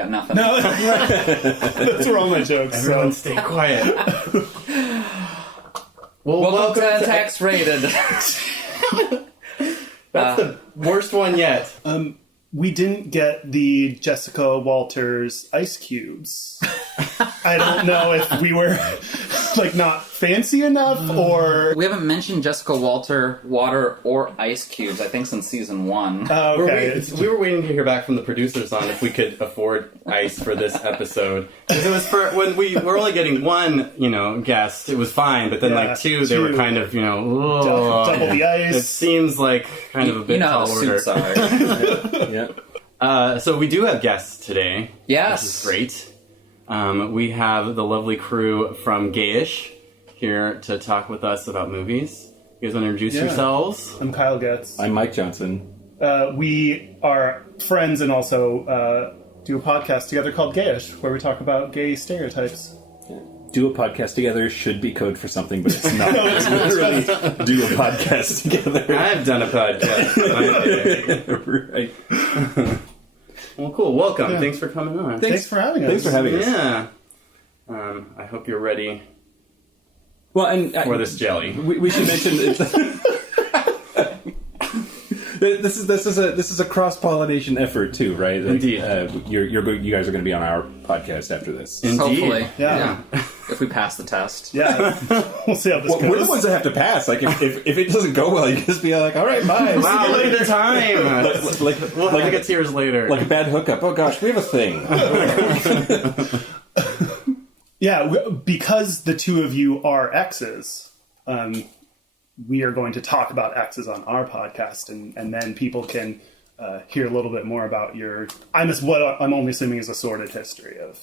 got nothing. No, that's where all my jokes. Everyone stay quiet. Well, Welcome to Tax Rated. That's the worst one yet. We didn't get the Jessica Walters ice cubes. I don't know if we were not fancy enough or... We haven't mentioned Jessica Water or ice cubes, I think, since season 1. Oh, okay. We were waiting to hear back from the producers on if we could afford ice for this episode. Because it was for when we were only getting one, guest, it was fine. But then two, they were kind of, double the ice. It seems like kind of a bit how tall the order. suits are. Yeah. So we do have guests today. Yes. Which is great. We have the lovely crew from Gayish here to talk with us about movies. You guys want to introduce yourselves? I'm Kyle Getz. I'm Mike Johnson. We are friends and also do a podcast together called Gayish, where we talk about gay stereotypes. Do a podcast together should be code for something, but it's not. It's literally do a podcast together. I've done a podcast. Right. Well, cool. Welcome. Thanks for coming on. Thanks for having us. Thanks for having us. Yeah. I hope you're ready Well, and for this jelly. we should mention this is a cross-pollination effort too, right? Indeed. You guys are going to be on our podcast after this. Indeed. Hopefully. Yeah. If we pass the test. Yeah. We'll see how this goes. We're the ones that have to pass. Like, if it doesn't go well, you just be like, all right, bye. Wow, look at the time. We'll like have it tears later. a bad hookup. Oh gosh, we have a thing. Yeah, because the two of you are exes, we are going to talk about exes on our podcast, and then people can hear a little bit more about what I'm only assuming is a sordid history of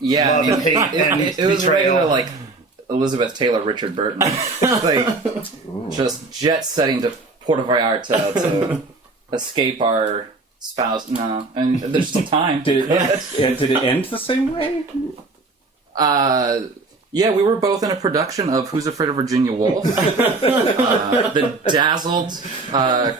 Yeah, love and hate and it was betrayal. regular, Elizabeth Taylor, Richard Burton. Just jet setting to Puerto Vallarta to escape our spouse. No, and there's still time. Did it end the same way? Yeah, we were both in a production of Who's Afraid of Virginia Woolf. That dazzled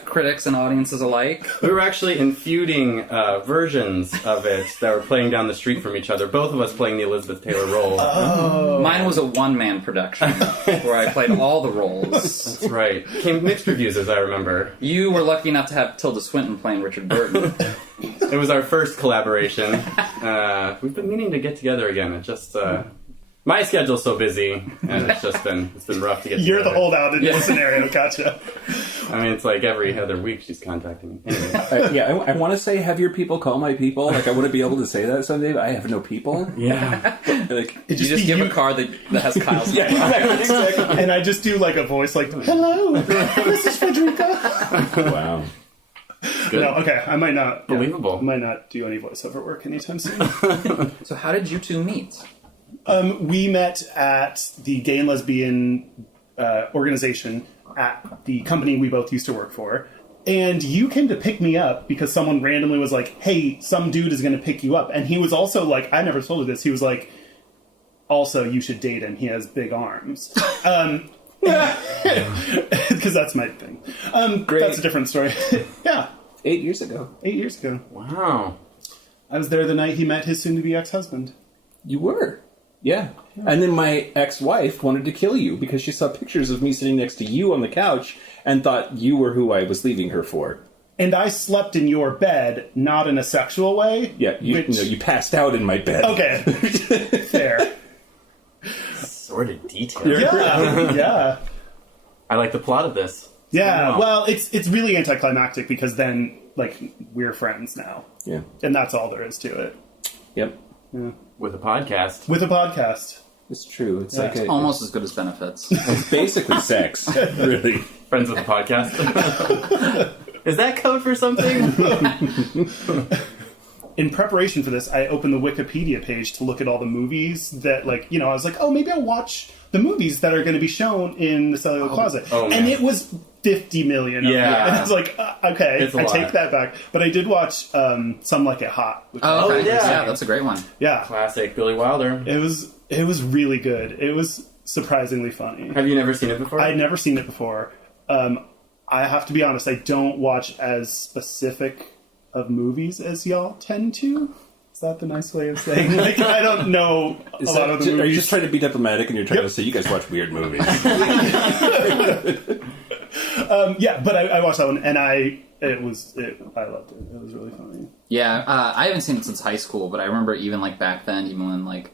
critics and audiences alike. We were actually in feuding versions of it that were playing down the street from each other. Both of us playing the Elizabeth Taylor role. Oh. Mine was a one-man production where I played all the roles. That's right. Came mixed reviews, as I remember. You were lucky enough to have Tilda Swinton playing Richard Burton. It was our first collaboration. We've been meaning to get together again. It just... my schedule's so busy, and it's been rough to get You're together. the holdout in this scenario, gotcha. I mean, it's like every other week she's contacting me. Anyway. I want to say, have your people call my people. Like, I want to be able to say that someday, but I have no people. Yeah. Like, You just give a card that has Kyle's name. exactly. And I just do a voice hello, this is Frederica. Wow. Good. No, okay, I might not. Believable. I might not do any voiceover work anytime soon. So how did you two meet? We met at the Gay and Lesbian organization at the company we both used to work for. And you came to pick me up because someone randomly was like, hey, some dude is going to pick you up. And he was also like, I never told you this. He was like, also, you should date him. He has big arms. Because that's my thing. Great. That's a different story. Yeah. 8 years ago. 8 years ago. Wow. I was there the night he met his soon-to-be ex-husband. You were. Yeah. And then my ex-wife wanted to kill you because she saw pictures of me sitting next to you on the couch and thought you were who I was leaving her for. And I slept in your bed, not in a sexual way. Yeah, you passed out in my bed. Okay. Fair. Sordid detail. Yeah. I like the plot of this. Yeah. Wow. Well, it's really anticlimactic because then, we're friends now. Yeah. And that's all there is to it. Yep. Yeah. With a podcast. With a podcast. It's true. It's Yeah. like Almost as good as benefits. it's basically sex. Really. Friends with a podcast. Is that code for something? In preparation for this, I opened the Wikipedia page to look at all the movies that, I was like, oh, maybe I'll watch the movies that are going to be shown in the Celluloid Closet. oh, and man. it was 50 million. Of Yeah. them. And I was like, okay, It's a I lot. take that back. But I did watch Some Like It Hot. Which Oh, okay. yeah. That's a great one. yeah. Classic Billy Wilder. It was really good. It was surprisingly funny. Have you never seen it before? I'd never seen it before. I have to be honest, I don't watch as specific of movies as y'all tend to. Is that the nice way of saying? Like, I don't know a lot of the movies. Are you just trying to be diplomatic and you're trying to say you guys watch weird movies? Yeah, but I watched that one, and I loved it. It was really funny. Yeah, I haven't seen it since high school, but I remember even like back then, even when like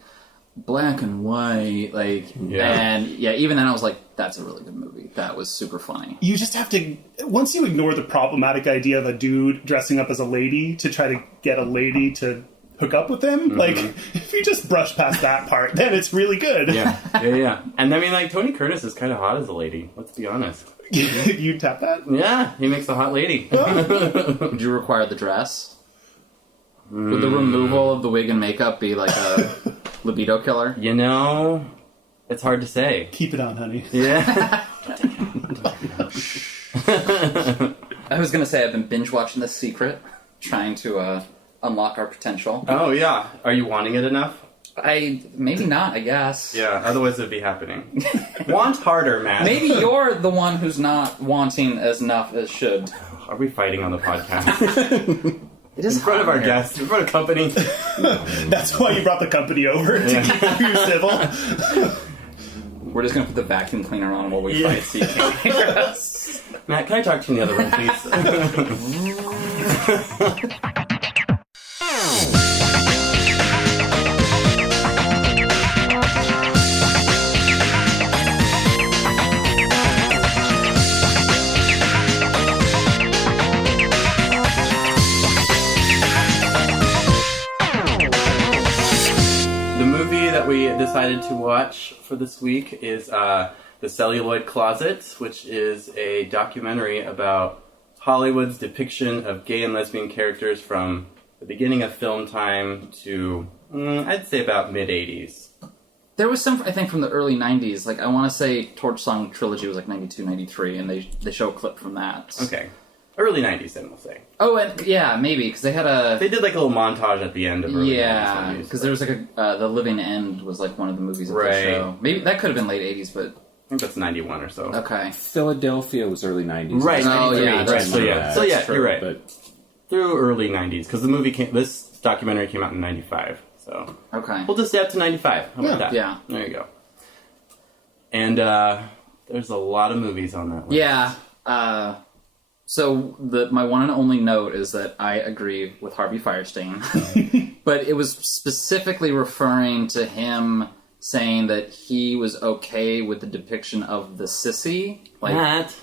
black and white, like, and yeah, even then I was like, that's a really good movie. That was super funny. You just have to, once you ignore the problematic idea of a dude dressing up as a lady to try to get a lady to hook up with him, like, if you just brush past that part, then it's really good. Yeah. And I mean, like, Tony Curtis is kind of hot as a lady, let's be honest. You tap that? Yeah, he makes a hot lady. Would you require the dress? Would the removal of the wig and makeup be like a libido killer? You know, it's hard to say. Keep it on, honey. Yeah. I was gonna say I've been binge watching The Secret, trying to unlock our potential. Oh, yeah. Are you wanting it enough? Maybe not, I guess. Yeah, otherwise it'd be happening. Want harder, man. Maybe you're the one who's not wanting as enough as should. Are we fighting on the podcast? It is in front of our here. guests, in front of company. That's why you brought the company over, to keep you civil. We're just gonna put the vacuum cleaner on while we fight so you can't hear us. Matt, can I talk to you in the other room, please? We decided to watch for this week is The Celluloid Closet, which is a documentary about Hollywood's depiction of gay and lesbian characters from the beginning of film time to, I'd say, about mid-'80s. There was some, I think, from the early 90s. Like, I want to say Torch Song Trilogy was like 92, 93, and they show a clip from that. Okay. Early 90s, then, we'll say. Oh, and yeah, maybe, because they had a... They did, like, a little montage at the end of early 90s. Yeah, because there was, like, The Living End was, like, one of the movies of the show. Maybe that could have been late 80s, but... I think that's 91 or so. Okay. Philadelphia was early 90s. Right, oh, yeah, right. So, yeah, true, you're right. But... Through early 90s, because this documentary came out in 95, so... Okay. We'll just stay up to 95. How about that? Yeah. There you go. And, there's a lot of movies on that list. Yeah, so my one and only note is that I agree with Harvey Fierstein, but it was specifically referring to him saying that he was okay with the depiction of the sissy. Like, Matt,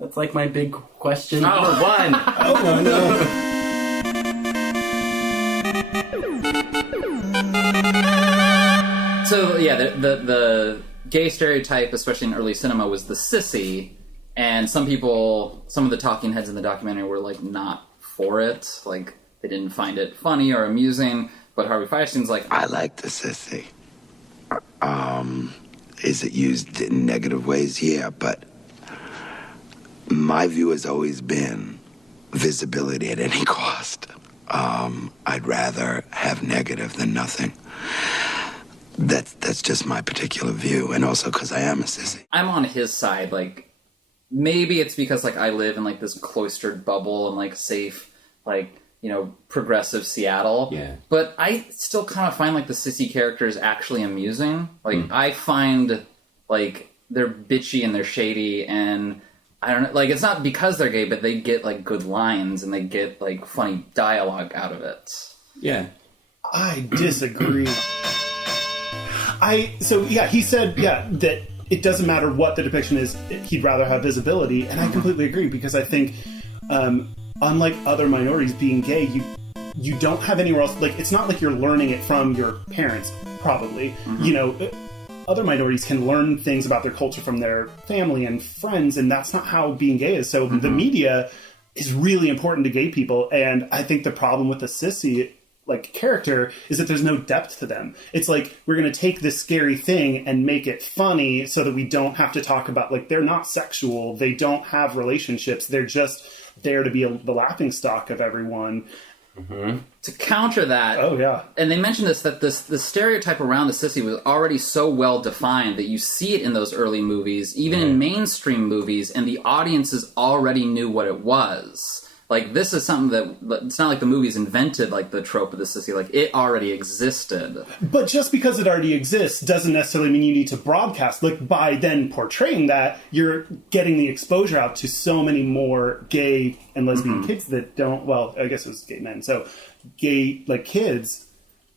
that's like my big question Oh. number one. Oh, no. So yeah, the gay stereotype, especially in early cinema, was the sissy. And some of the talking heads in the documentary were, like, not for it. Like, they didn't find it funny or amusing. But Harvey Fierstein's like... I like the sissy. Is it used in negative ways? Yeah, but my view has always been visibility at any cost. I'd rather have negative than nothing. That's just my particular view. And also because I am a sissy. I'm on his side, like... Maybe it's because, like, I live in, like, this cloistered bubble and, like, safe, like, you know, progressive Seattle. Yeah. But I still kind of find, like, the sissy characters actually amusing. Like, I find, like, they're bitchy and they're shady and, I don't know, like, it's not because they're gay, but they get, like, good lines and they get, like, funny dialogue out of it. Yeah. I disagree. He said, that it doesn't matter what the depiction is, he'd rather have visibility, and I completely agree, because I think, unlike other minorities, being gay, you don't have anywhere else, like, it's not like you're learning it from your parents, probably. You know, other minorities can learn things about their culture from their family and friends, and that's not how being gay is. So the media is really important to gay people, and I think the problem with the sissy, like, character is that there's no depth to them. It's like, we're going to take this scary thing and make it funny so that we don't have to talk about, like, they're not sexual, they don't have relationships, they're just there to be the laughingstock of everyone. To counter that, and they mentioned this, that the stereotype around the sissy was already so well defined that you see it in those early movies, even in mainstream movies, and the audiences already knew what it was. Like, this is something that, it's not like the movies invented, like, the trope of the sissy. Like, it already existed. But just because it already exists doesn't necessarily mean you need to broadcast. Like, by then portraying that, you're getting the exposure out to so many more gay and lesbian kids that don't, well, I guess it was gay men. So, gay, like, kids,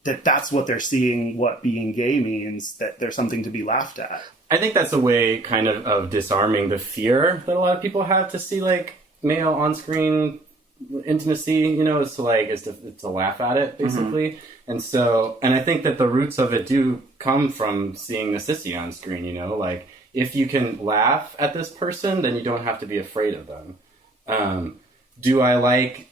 that's what they're seeing, what being gay means, that there's something to be laughed at. I think that's a way kind of disarming the fear that a lot of people have to see, like, male on-screen intimacy, you know, is to laugh at it, basically. And I think that the roots of it do come from seeing the sissy on screen, you know, like, if you can laugh at this person, then you don't have to be afraid of them. Do I like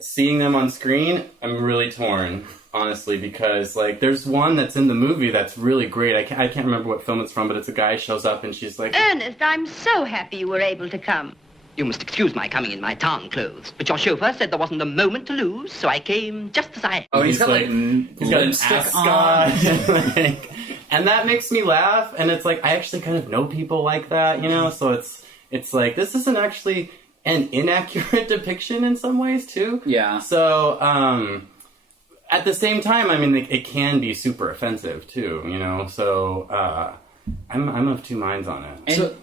seeing them on screen? I'm really torn, honestly, because, like, there's one that's in the movie that's really great. I can't remember what film it's from, but it's a guy shows up and she's like, Ernest, I'm so happy you were able to come. You must excuse my coming in my town clothes, but your chauffeur said there wasn't a moment to lose, so I came just as I am. Oh, he's got like he's got an lipstick ascot. And that makes me laugh, and it's like, I actually kind of know people like that, you know, so it's like, this isn't actually an inaccurate depiction in some ways, too. Yeah. So, at the same time, I mean, it can be super offensive, too, you know, so, I'm of two minds on it. And,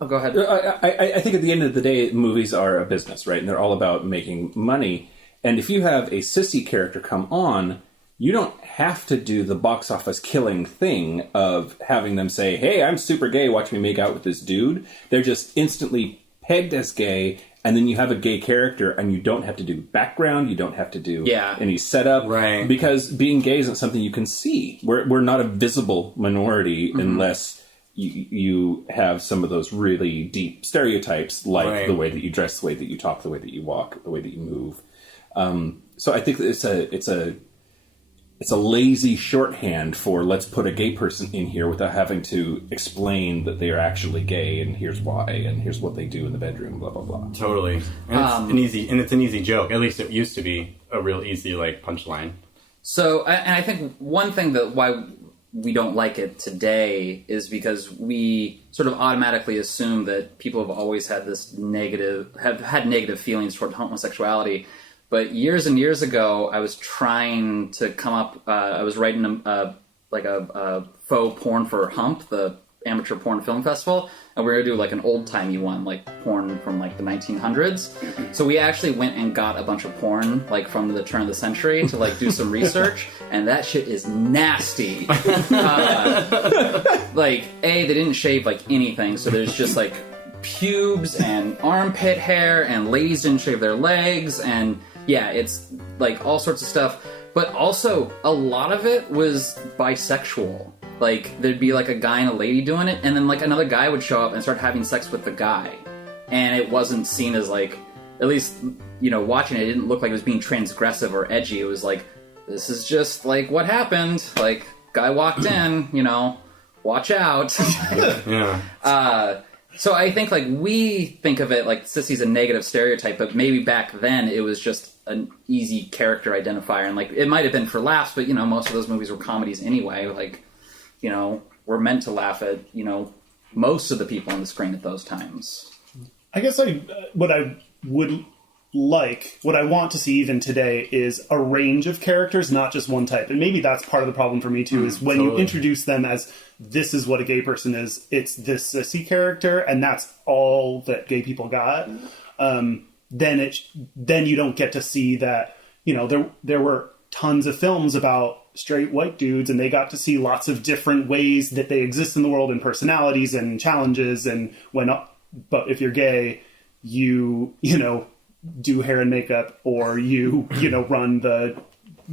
oh, go ahead. I think at the end of the day, movies are a business, right? And they're all about making money. And if you have a sissy character come on, you don't have to do the box office killing thing of having them say, hey, I'm super gay, watch me make out with this dude. They're just instantly pegged as gay, and then you have a gay character, and you don't have to do background, you don't have to do any setup. Right. Because being gay isn't something you can see. We're not a visible minority unless you have some of those really deep stereotypes, like the way that you dress, the way that you talk, the way that you walk, the way that you move. So I think that it's a lazy shorthand for let's put a gay person in here without having to explain that they are actually gay and here's why and here's what they do in the bedroom, blah blah blah. Totally, and it's an easy joke. At least it used to be a real easy like punchline. So, and I think one thing that why we don't like it today is because we sort of automatically assume that people have always had had negative feelings toward homosexuality. But years and years ago, I was trying to come up, I was writing a faux porn for Hump, the amateur porn film festival, and we were going to do like an old-timey one, like porn from like the 1900s. So we actually went and got a bunch of porn like from the turn of the century to like do some research, and that shit is nasty. Like, they didn't shave like anything, so there's just like pubes and armpit hair, and ladies didn't shave their legs, and yeah, it's like all sorts of stuff. But also, a lot of it was bisexual. Like, there'd be like a guy and a lady doing it, and then like another guy would show up and start having sex with the guy. And it wasn't seen as like, at least, you know, watching it didn't look like it was being transgressive or edgy. It was like, this is just like what happened. Like, guy walked in, you know, watch out. Yeah. So I think, like, we think of it like sissy's a negative stereotype, but maybe back then it was just an easy character identifier. And, like, it might have been for laughs, but, you know, most of those movies were comedies anyway. Like, you know, we're meant to laugh at, you know, most of the people on the screen at those times. I guess what I want to see even today is a range of characters, not just one type. And maybe that's part of the problem for me, too, is when you introduce them as this is what a gay person is, it's this sissy character, and that's all that gay people got, then you don't get to see that, you know, there were tons of films about straight white dudes, and they got to see lots of different ways that they exist in the world and personalities and challenges, and but if you're gay, you know, do hair and makeup, or you know, run the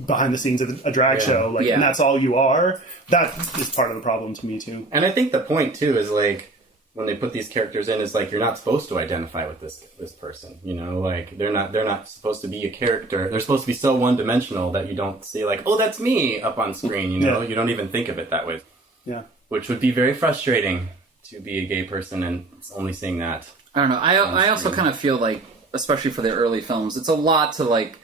behind the scenes of a drag show, like, and that's all you are. That is part of the problem to me too. And I think the point too is like when they put these characters in is like you're not supposed to identify with this person, you know, like they're not supposed to be a character. They're supposed to be so one-dimensional that you don't see like, oh, that's me up on screen, you know. You don't even think of it that way. Yeah. Which would be very frustrating to be a gay person and only seeing that. I don't know. I also kind of feel like, especially for the early films, it's a lot to like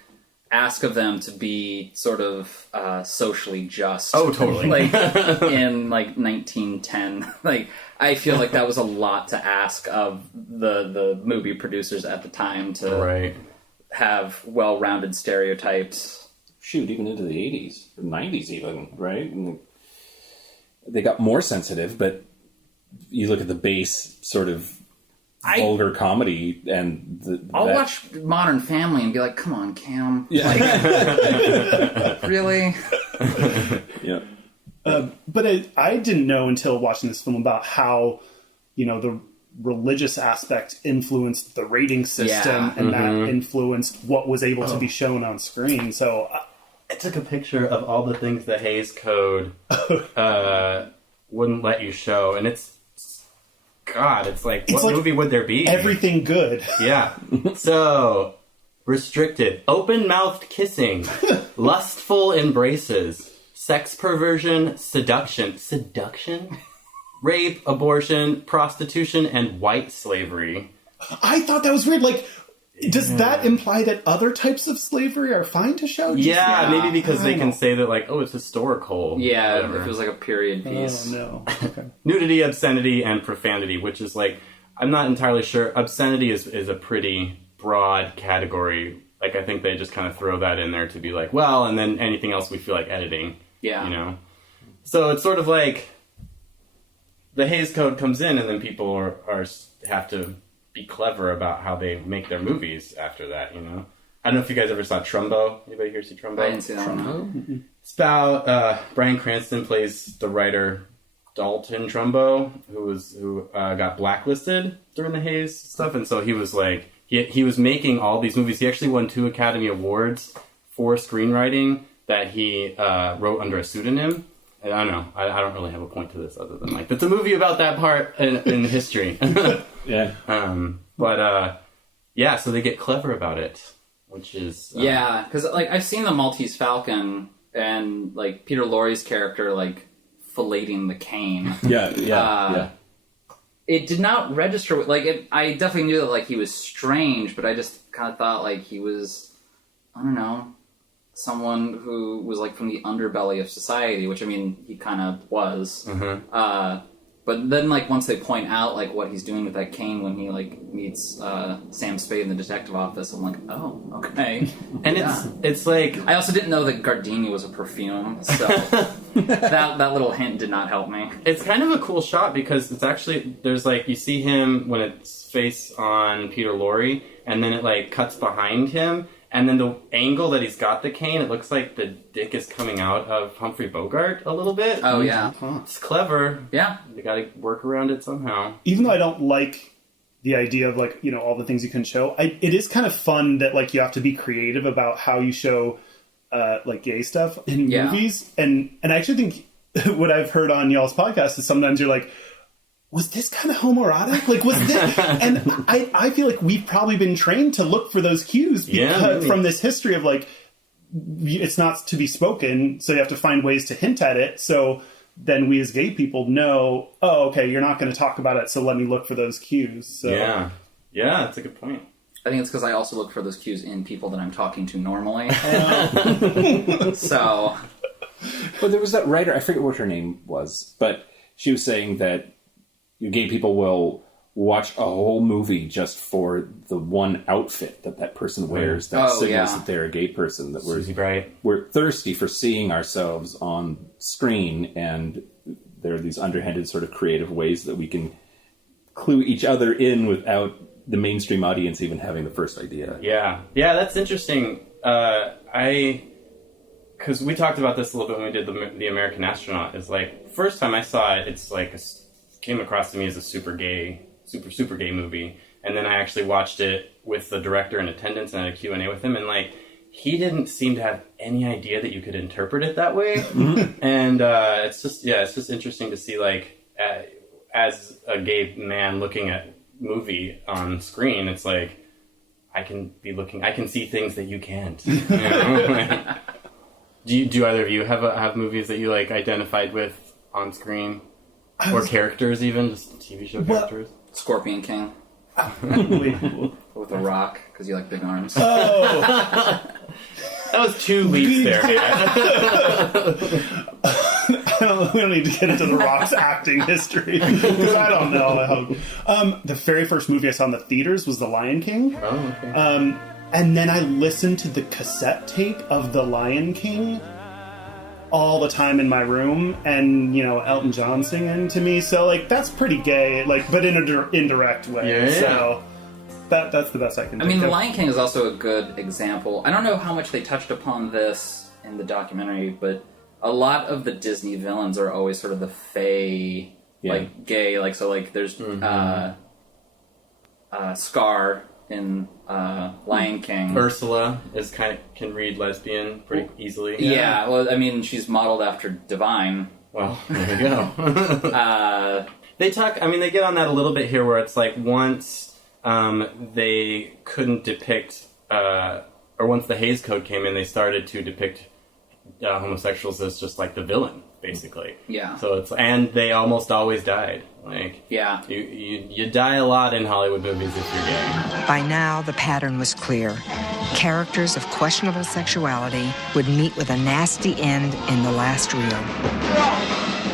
ask of them to be sort of socially just. Oh, totally. Like in like 1910, like I feel like that was a lot to ask of the movie producers at the time to have well-rounded stereotypes. Shoot, even into the 80s, or 90s even, right? And they got more sensitive, but you look at the base sort of vulgar comedy, and I'll watch Modern Family and be like, come on, Cam. Yeah. Like, really? Yeah. But I didn't know until watching this film about how, the religious aspect influenced the rating system, and that influenced what was able to be shown on screen. So I took a picture of all the things the Hays Code wouldn't let you show, and it's like, what movie would there be? Everything good. Yeah. So, restricted. Open-mouthed kissing. Lustful embraces. Sex perversion. Seduction. Seduction? Rape, abortion, prostitution, and white slavery. I thought that was weird. Like, does that imply that other types of slavery are fine to show? Maybe because they can say that, like, it's historical. Yeah, whatever. if it was like a period piece. Oh, no. Okay. Nudity, obscenity, and profanity, which is like, I'm not entirely sure. Obscenity is a pretty broad category. Like, I think they just kind of throw that in there to be like, well, and then anything else we feel like editing. Yeah. So it's sort of like the Hays Code comes in, and then people have to be clever about how they make their movies after that, I don't know if you guys ever saw Trumbo. Anybody here see Trumbo? I didn't see that one. It's about Bryan Cranston plays the writer Dalton Trumbo, who got blacklisted during the Hays stuff, and so he was like he was making all these movies. He actually won 2 Academy Awards for screenwriting that he wrote under a pseudonym. I don't know. I don't really have a point to this other than like it's a movie about that part in history. Yeah. So they get clever about it, which is because like I've seen the Maltese Falcon and like Peter Lorre's character like filleting the cane. Yeah. It did not register with I definitely knew that like he was strange, but I just kind of thought like he was, I don't know, someone who was like from the underbelly of society, which I mean he kind of was. But then like once they point out like what he's doing with that cane when he like meets Sam Spade in the detective office, I'm like, oh, okay. And it's like I also didn't know that gardenia was a perfume, so that little hint did not help me. It's kind of a cool shot because it's actually there's like you see him when it's face on Peter Lorre, and then it like cuts behind him. And then the angle that he's got the cane, it looks like the dick is coming out of Humphrey Bogart a little bit. Oh, yeah. It's clever. Yeah. You gotta work around it somehow. Even though I don't like the idea of, like, all the things you can show, it is kind of fun that, like, you have to be creative about how you show, like, gay stuff in movies. And I actually think what I've heard on y'all's podcast is sometimes you're like, was this kind of homoerotic? Like, was this... And I feel like we've probably been trained to look for those cues because, from this history of, like, it's not to be spoken, so you have to find ways to hint at it. So then we as gay people know, oh, okay, you're not going to talk about it, so let me look for those cues. So. Yeah, that's a good point. I think it's because I also look for those cues in people that I'm talking to normally. So... Well, there was that writer, I forget what her name was, but she was saying that gay people will watch a whole movie just for the one outfit that person wears that signals that they're a gay person. That Susie Bright. We're thirsty for seeing ourselves on screen, and there are these underhanded sort of creative ways that we can clue each other in without the mainstream audience even having the first idea. Yeah, that's interesting. Because we talked about this a little bit when we did the American Astronaut. Is like first time I saw it, it's like came across to me as a super gay movie, and then I actually watched it with the director in attendance and had a Q&A with him, and like he didn't seem to have any idea that you could interpret it that way. And it's just interesting to see like as a gay man looking at movie on screen, it's like I can see things that you can't. You know? Do either of you have movies that you like identified with on screen? Or characters, even just TV show characters. Scorpion King with a rock because you like big arms. Oh, that was 2 leaps there. We don't need to get into The Rock's acting history because I don't know. The very first movie I saw in the theaters was The Lion King. Oh, okay. And then I listened to the cassette tape of The Lion King all the time in my room, and, Elton John singing to me. So, like, that's pretty gay, like, but in an indirect way. Yeah. So that's the best I can do. I mean, The Lion King is also a good example. I don't know how much they touched upon this in the documentary, but a lot of the Disney villains are always sort of the fae, like, gay. Like, so, like, there's Scar in Lion King. Ursula can read lesbian pretty easily. Yeah, well, I mean, she's modeled after Divine. Well, there you go. They get on that a little bit here, where it's like once they couldn't depict, or once the Hays Code came in, they started to depict homosexuals as just like the villain, basically. Yeah. So and they almost always died. Like, yeah, you die a lot in Hollywood movies if you're gay. By now, the pattern was clear. Characters of questionable sexuality would meet with a nasty end in the last reel.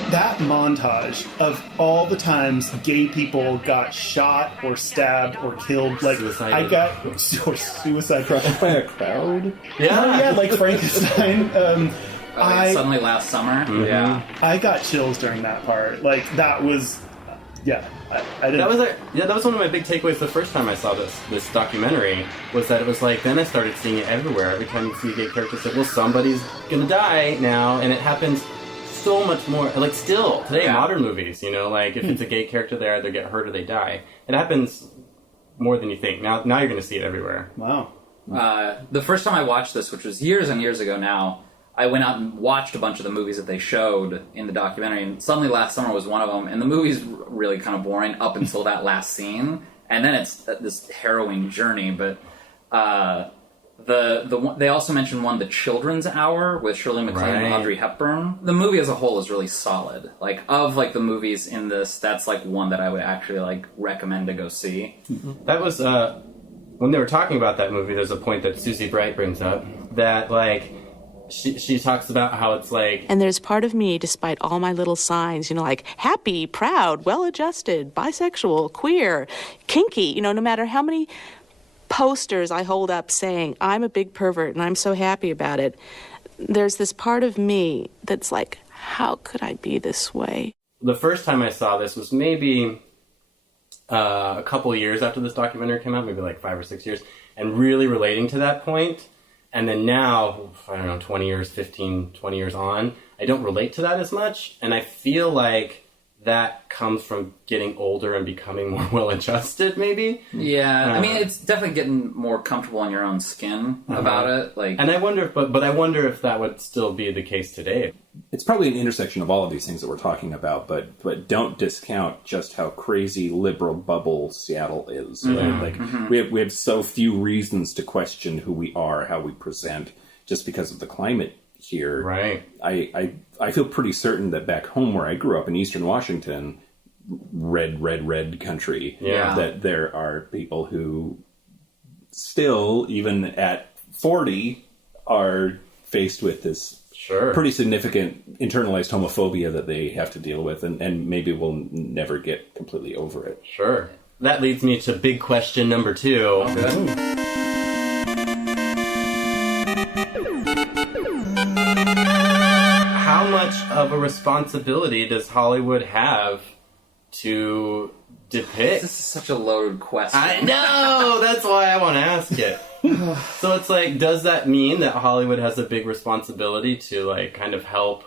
That montage of all the times gay people got shot or stabbed or killed, like Suicide. I got or suicide by a crowd. Yeah, like Frankenstein. Suddenly Last Summer. Mm-hmm. Yeah, I got chills during that part. Like that was, I didn't. That was one of my big takeaways the first time I saw this documentary, was that it was like, then I started seeing it everywhere. Every time you see a gay character, it's like, well, somebody's gonna die now, and it happens so much more. Like, still today, modern movies, like if it's a gay character, they either get hurt or they die. It happens more than you think. Now you're gonna see it everywhere. Wow. The first time I watched this, which was years and years ago now, I went out and watched a bunch of the movies that they showed in the documentary, and Suddenly Last Summer was one of them, and the movie's really kind of boring up until that last scene, and then it's this harrowing journey, but they also mentioned The Children's Hour with Shirley MacLaine and Audrey Hepburn. The movie as a whole is really solid. Like, of, like, the movies in this, that's, like, one that I would actually, like, recommend to go see. That was, when they were talking about that movie, there's a point that Susie Bright brings up, that, like, She talks about how it's like... And there's part of me, despite all my little signs, like happy, proud, well-adjusted, bisexual, queer, kinky, no matter how many posters I hold up saying, I'm a big pervert and I'm so happy about it, there's this part of me that's like, how could I be this way? The first time I saw this was maybe a couple years after this documentary came out, maybe like 5 or 6 years, and really relating to that point. And then now, I don't know, 20 years on, I don't relate to that as much. And I feel like that comes from getting older and becoming more well-adjusted, maybe. Yeah, I mean, it's definitely getting more comfortable in your own skin about it. Like, and I wonder if that would still be the case today. It's probably an intersection of all of these things that we're talking about, but don't discount just how crazy liberal bubble Seattle is. We have so few reasons to question who we are, how we present, just because of the climate here. Right. I feel pretty certain that back home where I grew up in Eastern Washington, red country, that there are people who still, even at 40, are faced with this pretty significant internalized homophobia that they have to deal with, and maybe will never get completely over it. Sure. That leads me to big question number 2. okay. How much of a responsibility does Hollywood have to depict? This is such a loaded question. I know! That's why I want to ask it. So it's like, does that mean that Hollywood has a big responsibility to, like, kind of help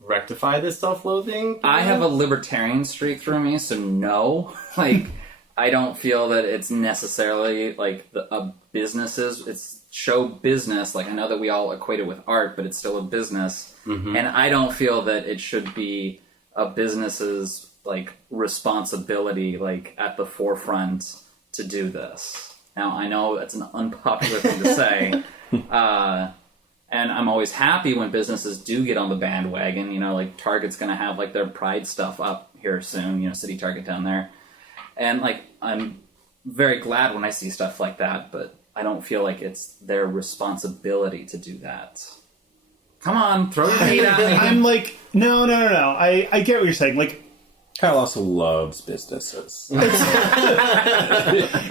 rectify this self-loathing? I have a libertarian streak through me, so no. Like, I don't feel that it's necessarily, like, a business's... It's show business. Like, I know that we all equate it with art, but it's still a business. Mm-hmm. And I don't feel that it should be a business's, like, responsibility, like, at the forefront to do this. Now, I know that's an unpopular thing to say, and I'm always happy when businesses do get on the bandwagon. Like, Target's going to have, like, their Pride stuff up here soon, City Target down there. And, like, I'm very glad when I see stuff like that, but I don't feel like it's their responsibility to do that. Come on, throw your hate at me. I'm like, no. I get what you're saying. Like, Kyle also loves businesses.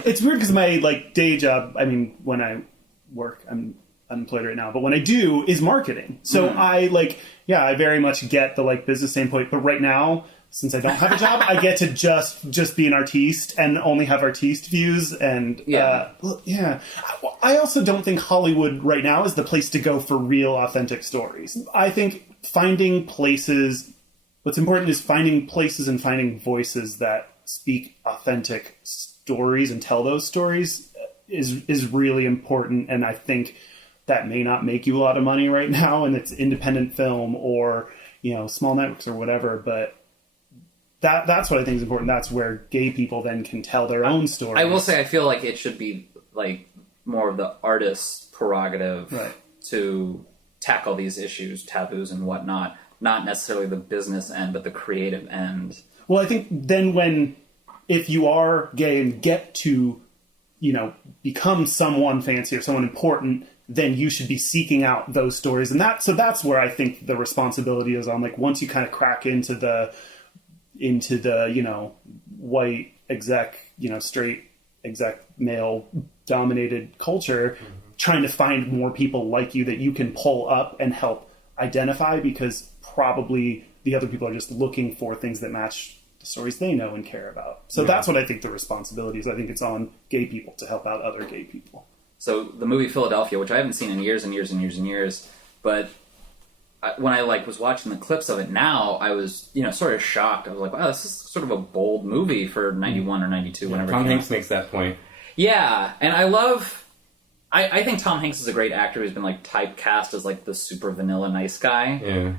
It's weird because my day job, I mean, when I work, I'm unemployed right now, but when I do is marketing. So I very much get the business standpoint, but right now, since I don't have a job, I get to just be an artiste and only have artiste views. And I also don't think Hollywood right now is the place to go for real, authentic stories. I think what's important is finding places and finding voices that speak authentic stories and tell those stories is really important. And I think that may not make you a lot of money right now, and it's independent film or small networks or whatever, but that's what I think is important. That's where gay people then can tell their own stories. I will say I feel like it should be more of the artist's prerogative to tackle these issues, taboos and whatnot, not necessarily the business end, but the creative end. Well, I think then if you are gay and get to, become someone fancy or someone important, then you should be seeking out those stories. And that's where I think the responsibility is on, once you kind of crack into the white exec, straight exec male dominated culture, trying to find more people like you that you can pull up and help identify, because probably the other people are just looking for things that match the stories they know and care about. So that's what I think the responsibility is. I think it's on gay people to help out other gay people. So the movie Philadelphia, which I haven't seen in years and years and years and years, but when I was watching the clips of it now, I was sort of shocked. I was like, wow, this is sort of a bold movie for 91 or 92, whenever Tom Hanks makes that point. Yeah, and I think Tom Hanks is a great actor who's been typecast as the super vanilla nice guy. Yeah.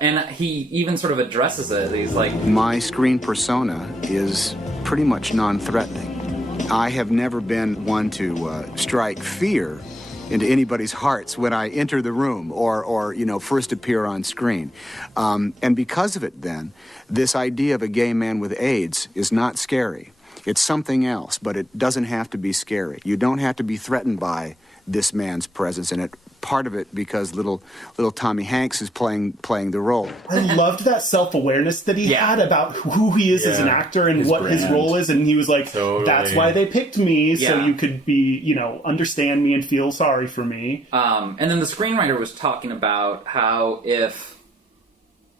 And he even sort of addresses it. He's my screen persona is pretty much non-threatening. I have never been one to strike fear into anybody's hearts when I enter the room or first appear on screen. And because of it, then, this idea of a gay man with AIDS is not scary. It's something else, but it doesn't have to be scary. You don't have to be threatened by this man's presence in it. Part of it because little Tommy Hanks is playing the role. I loved that self-awareness that he had about who he is as an actor and what his role is, and he was like, that's why they picked me, so you could be, understand me and feel sorry for me. And then the screenwriter was talking about how if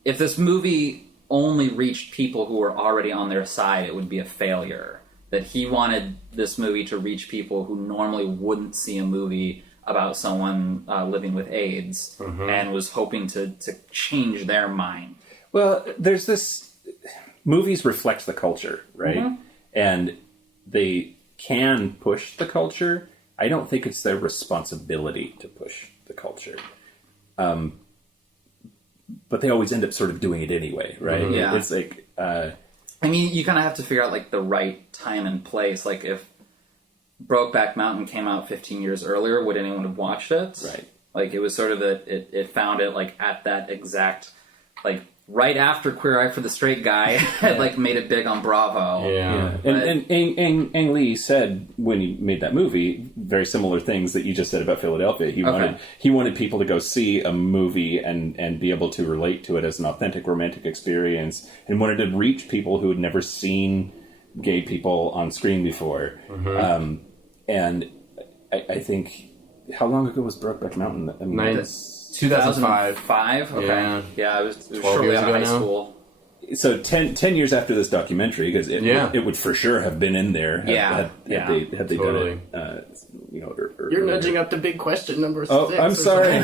this movie only reached people who were already on their side, it would be a failure. That he wanted this movie to reach people who normally wouldn't see a movie about someone living with AIDS, and was hoping to change their mind. Well, there's this... Movies reflect the culture, right? And they can push the culture. I don't think it's their responsibility to push the culture. But they always end up sort of doing it anyway, right? Yeah. It's I mean, you kind of have to figure out the right time and place. If Brokeback Mountain came out 15 years earlier, would anyone have watched it? Right. It was sort of it found it at that exact right after Queer Eye for the Straight Guy had made it big on Bravo. Yeah. And Ang Lee said when he made that movie very similar things that you just said about Philadelphia. He wanted people to go see a movie and be able to relate to it as an authentic romantic experience, and wanted to reach people who had never seen gay people on screen before. And I think, how long ago was Brokeback Mountain? I mean, 2005. Okay. Yeah, it was shortly out of high school. So 10 years after this documentary, because it would for sure have been in there had they totally done it. You're nudging up to big question number 6. Oh, I'm sorry.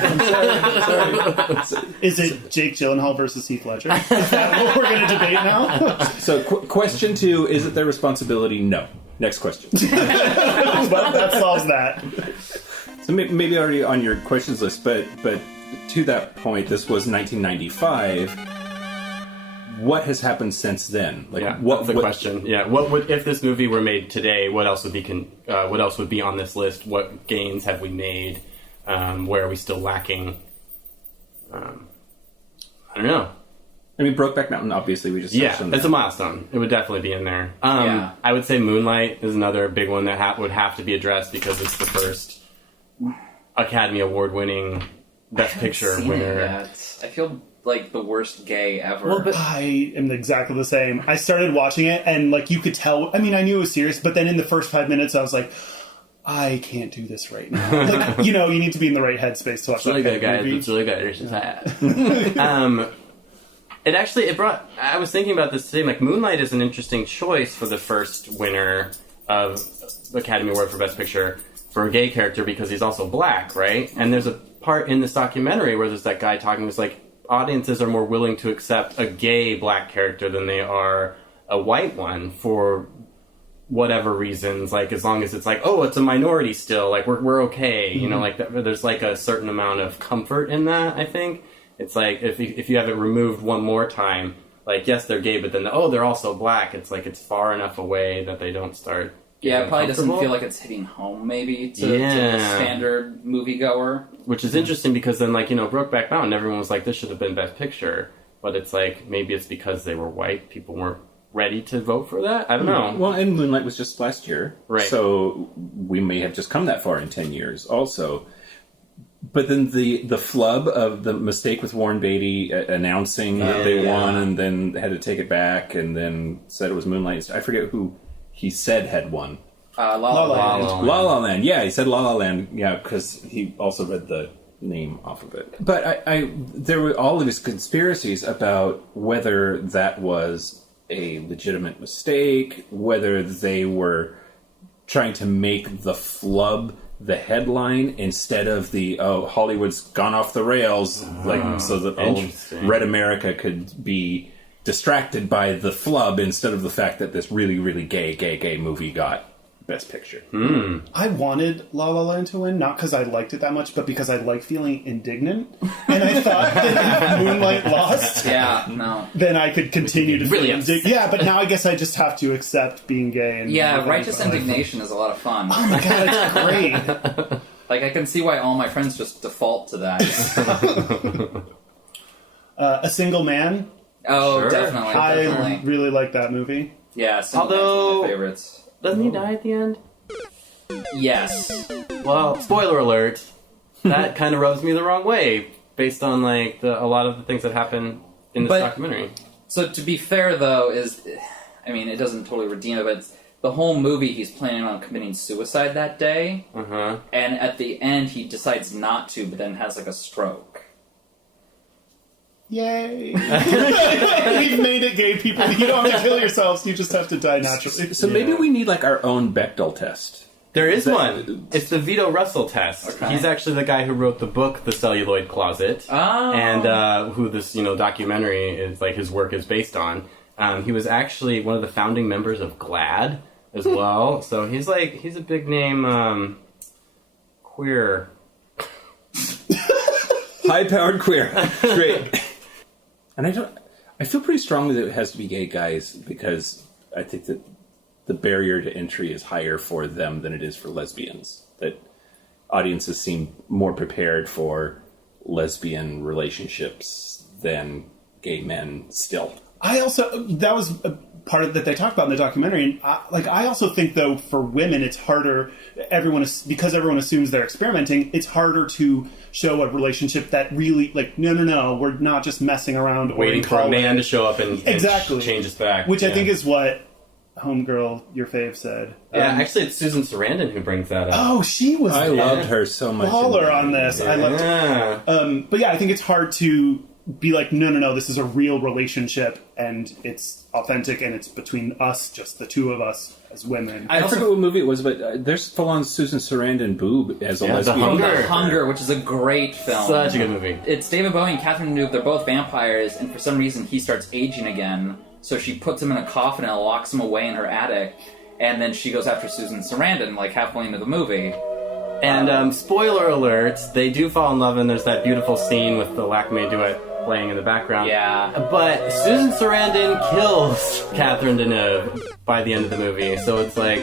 Is it Jake Gyllenhaal versus Heath Ledger? Is that what we're going to debate now? So question 2, is it their responsibility? No. Next question. But that solves that. So maybe already on your questions list, but to that point, this was 1995. What has happened since then? What's the question? Yeah, what would, if this movie were made today? What else would be on this list? What gains have we made? Where are we still lacking? I don't know. I mean, Brokeback Mountain, obviously, we just touched on that. It's a milestone. It would definitely be in there. I would say Moonlight is another big one that would have to be addressed because it's the first Academy Award winning Best Picture winner. I feel like the worst gay ever. Well, but I am exactly the same. I started watching it, and like you could tell. I mean, I knew it was serious, but then in the first 5 minutes, I was like, I can't do this right now. Like, you need to be in the right headspace to watch that good, guys. movie. It's really good. It's just it brought. I was thinking about this today. Like, Moonlight is an interesting choice for the first winner of Academy Award for Best Picture for a gay character because he's also black, right? And there's a part in this documentary where there's that guy talking. It's like audiences are more willing to accept a gay black character than they are a white one for whatever reasons. Like, as long as it's like, oh, it's a minority still. Like, we're okay. You know, like there's like a certain amount of comfort in that. I think it's like if you have it removed one more time, like, yes, they're gay, but then they're also black. It's like it's far enough away that they don't start. Yeah, it probably doesn't feel like it's hitting home, maybe, to the standard moviegoer. Which is interesting because then, like, Brokeback Mountain, everyone was like, this should have been Best Picture. But it's like, maybe it's because they were white, people weren't ready to vote for that? I don't know. Well, and Moonlight was just last year. Right. So we may have just come that far in 10 years also. But then the flub of the mistake with Warren Beatty announcing that they won and then had to take it back and then said it was Moonlight. I forget who he said had won. La La Land. La La Land. Yeah, he said La La Land. Yeah, because he also read the name off of it. But there were all of these conspiracies about whether that was a legitimate mistake, whether they were trying to make the flub the headline instead of the Hollywood's gone off the rails, like so that Red America could be distracted by the flub instead of the fact that this really, really gay movie got Best Picture. I wanted La La Land to win, not because I liked it that much, but because I like feeling indignant. And I thought that if Moonlight lost, then I could continue to feel indignant. Yeah, but now I guess I just have to accept being gay. And righteous indignation is a lot of fun. Oh my god, it's great. Like, I can see why all my friends just default to that. A Single Man. Oh, sure. Definitely. I really like that movie. Yeah, Single Man's one of my favorites. Doesn't he die at the end? Yes. Well, spoiler alert. That kind of rubs me the wrong way, based on like a lot of the things that happen in this documentary. So to be fair, though, it doesn't totally redeem it, but the whole movie he's planning on committing suicide that day, and at the end he decides not to, but then has like a stroke. Yay! We've made it, gay people. You don't have to kill yourselves. You just have to die naturally. So maybe we need like our own Bechdel test. There is one. It's the Vito Russell test. Okay. He's actually the guy who wrote the book, The Celluloid Closet, and who this documentary is like his work is based on. He was actually one of the founding members of GLAAD as well. So he's a big name queer. High-powered queer. Great. And I feel pretty strongly that it has to be gay guys because I think that the barrier to entry is higher for them than it is for lesbians. That audiences seem more prepared for lesbian relationships than gay men still. That was a part of that they talked about in the documentary. And I also think, though, for women, it's harder. Because everyone assumes they're experimenting, it's harder to show a relationship that really, like, no, we're not just messing around. Waiting for a man to show up and change his back. Which I think is what Homegirl, your fave, said. Yeah, actually, it's Susan Sarandon who brings that up. Oh, she was... I loved her so much. Baller on this. I loved her. But yeah, I think it's hard to be like, no, this is a real relationship, and it's authentic, and it's between us, just the two of us as women. I forget what movie it was, but there's full-on Susan Sarandon boob as a lesbian. The Hunger, which is a great film. Such a good movie. It's David Bowie and Catherine Deneuve. They're both vampires, and for some reason he starts aging again, so she puts him in a coffin and locks him away in her attic, and then she goes after Susan Sarandon, like, halfway into the movie. And, spoiler alert, they do fall in love, and there's that beautiful scene with the Lacme duet playing in the background. Yeah. But Susan Sarandon kills Catherine Deneuve by the end of the movie, so it's like,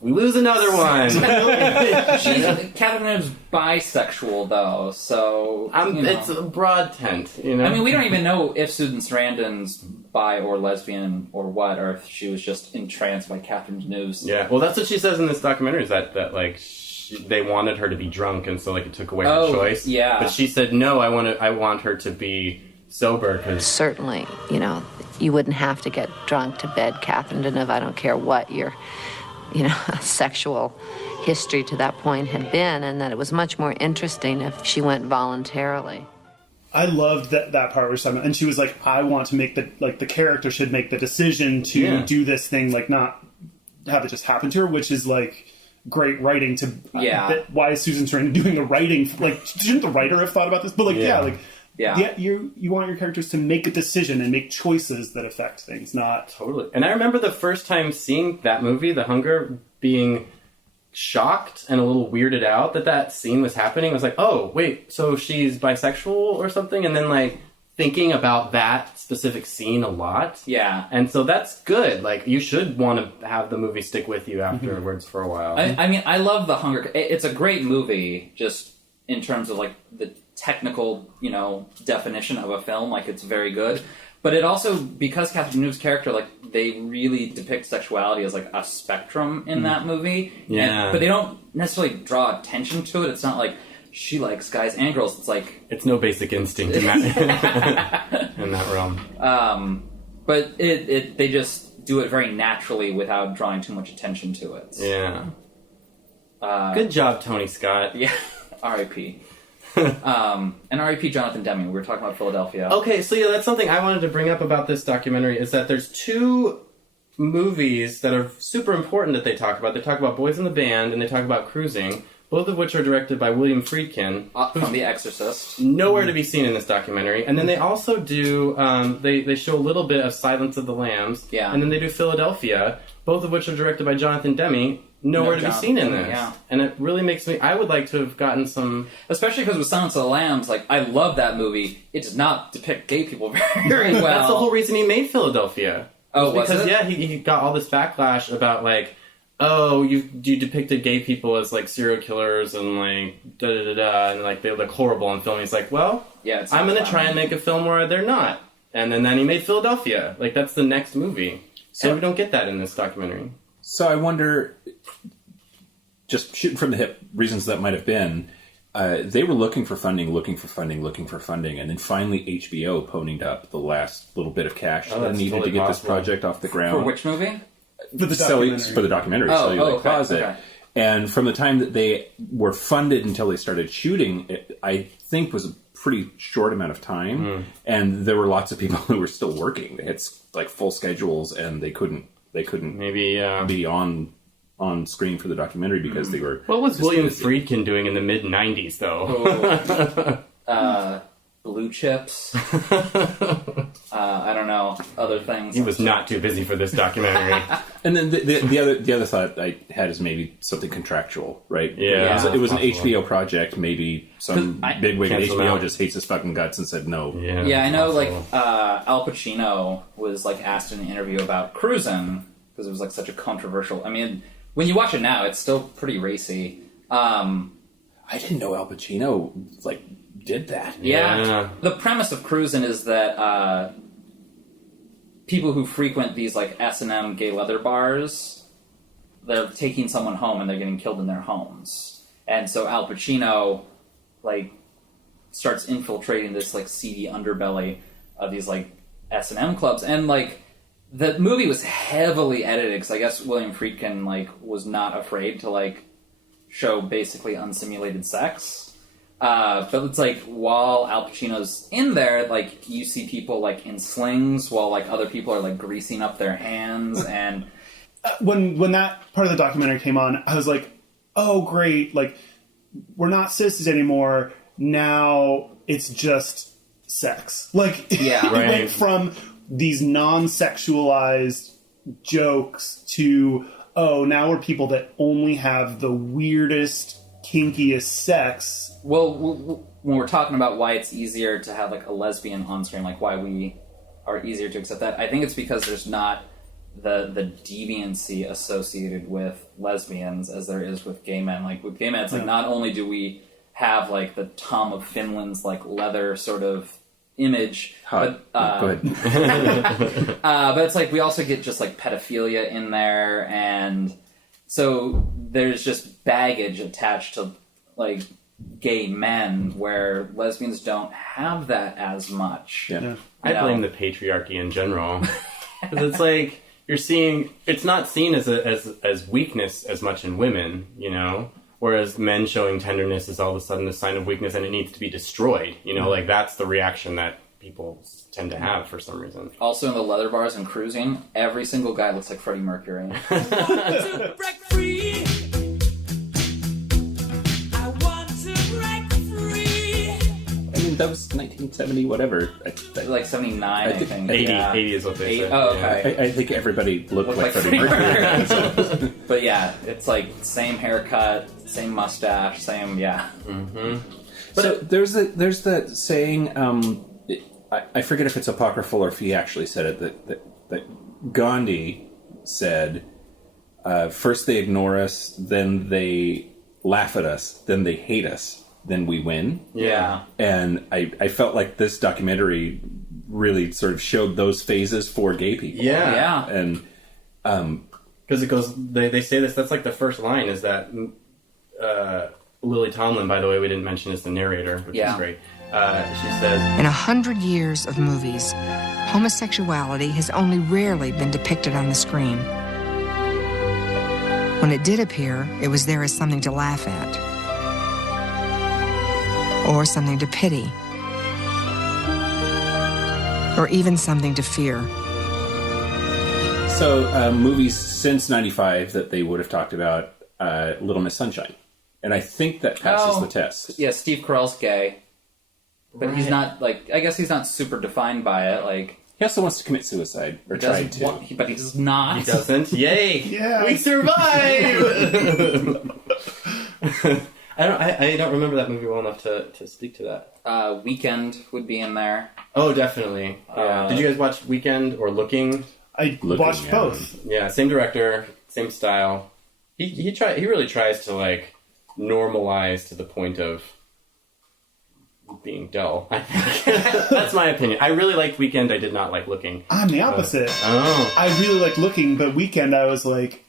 we lose another one. Catherine Deneuve's bisexual, though, so... It's a broad tent, you know? I mean, we don't even know if Susan Sarandon's bi or lesbian or what, or if she was just entranced by Catherine Deneuve's... Yeah, well, that's what she says in this documentary, is that like, they wanted her to be drunk, and so like it took away her choice. Yeah. But she said, no, I want her to be sober. Cause... Certainly, you wouldn't have to get drunk to bed, Catherine Deneuve. I don't care what your, sexual history to that point had been, and that it was much more interesting if she went voluntarily. I loved that part where Simon, and she was like, I want to make the character should make the decision to do this thing, like not have it just happen to her, which is like great writing to, why is Susan Sarandon doing the writing? Like, shouldn't the writer have thought about this? But you want your characters to make a decision and make choices that affect things, not... Totally. And I remember the first time seeing that movie, The Hunger, being shocked and a little weirded out that scene was happening. I was like, oh, wait, so she's bisexual or something? And then, like, thinking about that specific scene a lot. Yeah. And so that's good. Like, you should want to have the movie stick with you afterwards for a while. I mean, I love The Hunger. It's a great movie, just in terms of, like, the technical, definition of a film. Like, it's very good. But it also, because Catherine Deneuve's character, like, they really depict sexuality as, like, a spectrum in that movie. Yeah. But they don't necessarily draw attention to it. It's not like she likes guys and girls. It's like... It's no Basic Instinct in that, in that realm. But they just do it very naturally without drawing too much attention to it. Yeah. Good job, Tony Scott. Yeah. R.I.P. And R.I.P. Jonathan Demme. We were talking about Philadelphia. Okay, so yeah, that's something I wanted to bring up about this documentary, is that there's two movies that are super important that they talk about. They talk about Boys in the Band, and they talk about Cruising, both of which are directed by William Friedkin. From The Exorcist. Nowhere to be seen in this documentary. And then they also do, they show a little bit of Silence of the Lambs. Yeah. And then they do Philadelphia, both of which are directed by Jonathan Demme. Nowhere to be seen in this. Yeah. And it really makes me... I would like to have gotten some... Especially because with Silence of the Lambs, like, I love that movie. It does not depict gay people very well. That's the whole reason he made Philadelphia. Oh, because, was it? he got all this backlash about, like, oh, you depicted gay people as, like, serial killers and, like, da-da-da-da, and, like, they look horrible on film. He's like, well, I'm going to try and make a film where they're not. And then he made Philadelphia. Like, that's the next movie. So we don't get that in this documentary. So I wonder, just shooting from the hip, reasons that might have been, they were looking for funding, and then finally HBO ponied up the last little bit of cash that needed totally to get this project off the ground. For which movie? For the documentary. Celluloid Closet. And from the time that they were funded until they started shooting, it, I think was a pretty short amount of time. And there were lots of people who were still working. They had like full schedules, and they couldn't maybe be on screen for the documentary because they were... What was William Friedkin doing in the mid-90s, though? Blue Chips. I don't know. Other things. He was not too busy for this documentary. And then the other thought I had is maybe something contractual, right? Yeah. It was an HBO project. Maybe some bigwig at HBO just hates his fucking guts and said no. Yeah, I know, like, Al Pacino was, like, asked in an interview about Cruising, because it was, like, such a controversial... I mean, when you watch it now, it's still pretty racy. I didn't know Al Pacino, like, did that. Yeah. The premise of Cruising is that people who frequent these, like, S&M gay leather bars, they're taking someone home and they're getting killed in their homes. And so Al Pacino, like, starts infiltrating this, like, seedy underbelly of these, like, S&M clubs. And, like, the movie was heavily edited, because I guess William Friedkin, like, was not afraid to, like, show basically unsimulated sex. But it's like, while Al Pacino's in there, like, you see people, like, in slings, while, like, other people are, like, greasing up their hands, and... When that part of the documentary came on, I was like, oh, great, like, we're not sissies anymore, now it's just sex. Like, it went from these non-sexualized jokes to, oh, now we're people that only have the weirdest, kinkiest sex. Well, when we're talking about why it's easier to have, like, a lesbian on screen, like, why we are easier to accept that, I think it's because there's not the deviancy associated with lesbians as there is with gay men. Like, with gay men, it's like, not only do we have, like, the Tom of Finland's, like, leather sort of image, but go ahead. but it's like we also get just, like, pedophilia in there, and So there's just baggage attached to, like, gay men where lesbians don't have that as much. Yeah. I blame the patriarchy in general. Because it's like, you're seeing, it's not seen as weakness as much in women, you know? Whereas men showing tenderness is all of a sudden a sign of weakness and it needs to be destroyed. You know, like that's the reaction that people tend to have for some reason. Also in the leather bars and cruising, every single guy looks like Freddie Mercury. That was 1970, whatever. Like 79, I think. 80, yeah. 80 is what they say. Oh, okay. I think everybody looked like Freddie Mercury. But yeah, it's like same haircut, same mustache, same, yeah. Mm-hmm. But so there's that saying, I forget if it's apocryphal or if he actually said it, that Gandhi said, first they ignore us, then they laugh at us, then they hate us, then we win. Yeah. And I felt like this documentary really sort of showed those phases for gay people. Yeah. Yeah. And because it goes, they say this, that's like the first line is that Lily Tomlin, by the way, we didn't mention, is the narrator, which is great. She says, in 100 years of movies, homosexuality has only rarely been depicted on the screen. When it did appear, it was there as something to laugh at, or something to pity, or even something to fear. So, movies since 95 that they would have talked about, Little Miss Sunshine. And I think that passes the test. Yeah, Steve Carell's gay. But he's not, like, I guess he's not super defined by it, like... He also wants to commit suicide, or tried to. But he does not. He doesn't. Yay! Yeah. We survived! I don't remember that movie well enough to speak to that. Weekend would be in there. Oh, definitely. Did you guys watch Weekend or Looking? I watched both. Yeah, same director, same style. He really tries to like normalize to the point of being dull. I think that's my opinion. I really liked Weekend. I did not like Looking. I'm the opposite. I really liked Looking, but Weekend I was like,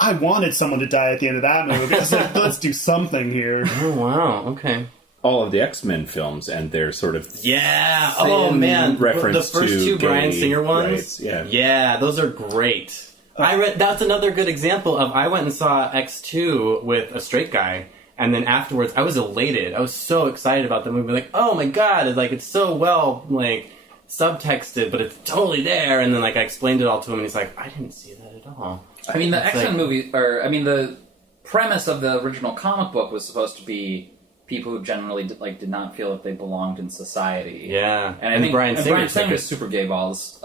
I wanted someone to die at the end of that movie. I was like, let's do something here. Oh wow, okay. All of the X-Men films and their sort of oh man, reference the first to two Bryan gay Singer ones, rights, yeah, those are great. That's another good example of I went and saw X2 with a straight guy, and then afterwards I was elated. I was so excited about the movie, like oh my god, it's so well like subtexted, but it's totally there. And then like I explained it all to him, and he's like, I didn't see that at all. I mean, the X-Men movie, the premise of the original comic book was supposed to be people who generally did not feel that they belonged in society. Yeah, and I think Bryan Singer was super gay balls.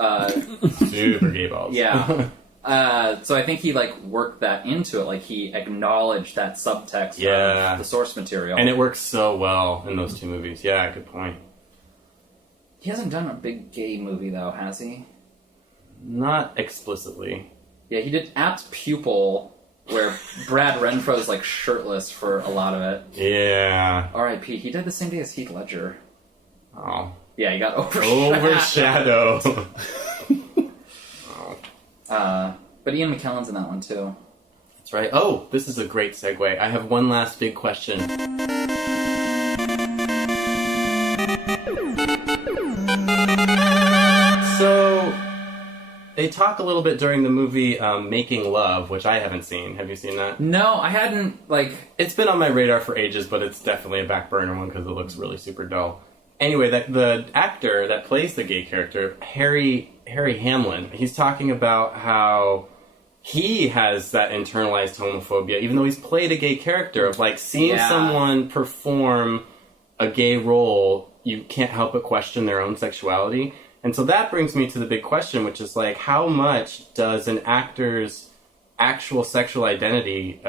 Super gay balls. Yeah. So I think he worked that into it. Like he acknowledged that subtext of the source material, and it works so well in those two movies. Yeah, good point. He hasn't done a big gay movie though, has he? Not explicitly. Yeah, he did Apt Pupil, where Brad Renfro's shirtless for a lot of it. Yeah. R.I.P. He died the same day as Heath Ledger. Oh. Yeah, he got overshadowed. But Ian McKellen's in that one too. That's right. Oh, this is a great segue. I have one last big question. So, they talk a little bit during the movie Making Love, which I haven't seen. Have you seen that? No, I hadn't, It's been on my radar for ages, but it's definitely a back burner one because it looks really super dull. Anyway, the actor that plays the gay character, Harry Hamlin, he's talking about how he has that internalized homophobia, even though he's played a gay character, of seeing someone perform a gay role, you can't help but question their own sexuality. And so that brings me to the big question, which is how much does an actor's actual sexual identity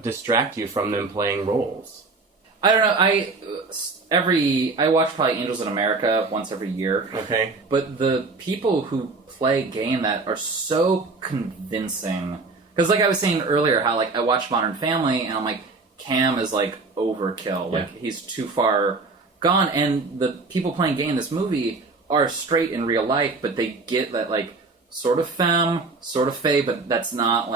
distract you from them playing roles? I don't know. I watch probably Angels in America once every year. Okay. But the people who play gay in that are so convincing. Because I was saying earlier, how I watch Modern Family and I'm like, Cam is overkill. Yeah. He's too far gone. And the people playing gay in this movie are straight in real life, but they get that sort of femme, sort of fae, but that's not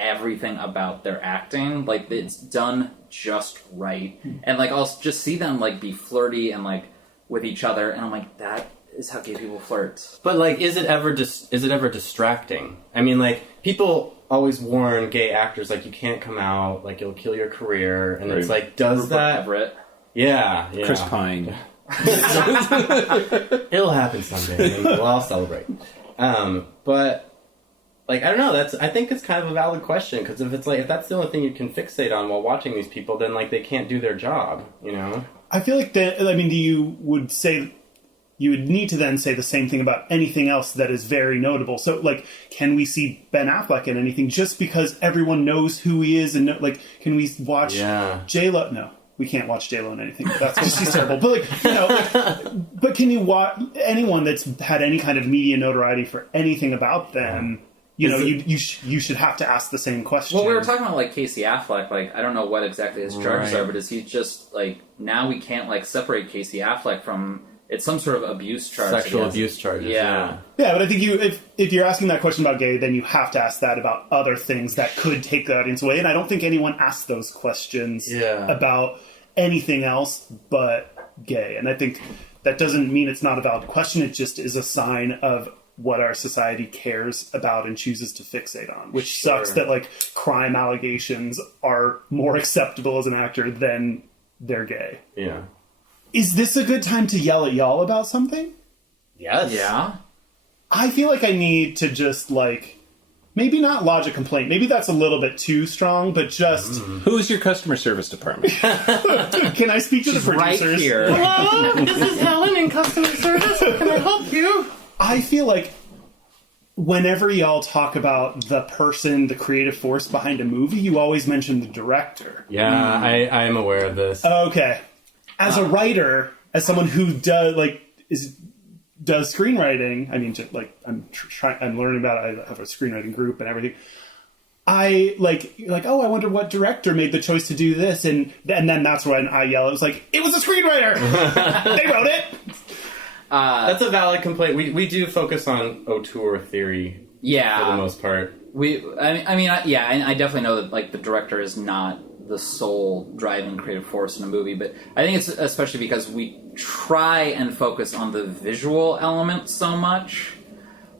everything about their acting. Like, it's done just right. And, like, I'll just see them, like, be flirty and, like, with each other, and I'm like, that is how gay people flirt. But, like, is it ever distracting? I mean, like, people always warn gay actors, like, you can't come out, like, it'll kill your career, and it's like, does Rupert that... Everett. Yeah. Chris Pine. It'll happen someday, and we'll all celebrate. But... Like, I don't know, I think it's kind of a valid question, because if that's the only thing you can fixate on while watching these people, then, like, they can't do their job, you know? I feel like you would need to then say the same thing about anything else that is very notable. So, like, can we see Ben Affleck in anything just because everyone knows who he is? And, like, can we watch J-Lo? No, we can't watch J-Lo in anything. That's because she's terrible. But, like, you know, but can you watch anyone that's had any kind of media notoriety for anything about them? You know, you should have to ask the same question. Well, we were talking about, like, Casey Affleck. Like, I don't know what exactly his charges are, but is he just, like, now we can't, like, separate Casey Affleck from... It's some sort of abuse charge. Sexual abuse charges, yeah. Yeah, but I think if you're asking that question about gay, then you have to ask that about other things that could take the audience away. And I don't think anyone asks those questions about anything else but gay. And I think that doesn't mean it's not a valid question. It just is a sign of what our society cares about and chooses to fixate on, which sucks that, like, crime allegations are more acceptable as an actor than they're gay. Yeah. Is this a good time to yell at y'all about something? Yes. Yeah. I feel like I need to just, like, maybe not lodge a complaint. Maybe that's a little bit too strong, but just... Who is your customer service department? Can I speak to the producers? Right here. Hello, this is Helen in customer service. How can I help you? I feel like whenever y'all talk about the person, the creative force behind a movie, you always mention the director. Yeah, I am aware of this. Okay. As a writer, as someone who does screenwriting, I mean, I'm learning about it. I have a screenwriting group and everything. I like, oh, I wonder what director made the choice to do this, and then that's when I yell. It was like, it was a screenwriter. They wrote it. That's a valid complaint. We do focus on auteur theory, for the most part. I definitely know that, like, the director is not the sole driving creative force in a movie, but I think it's especially because we try and focus on the visual element so much.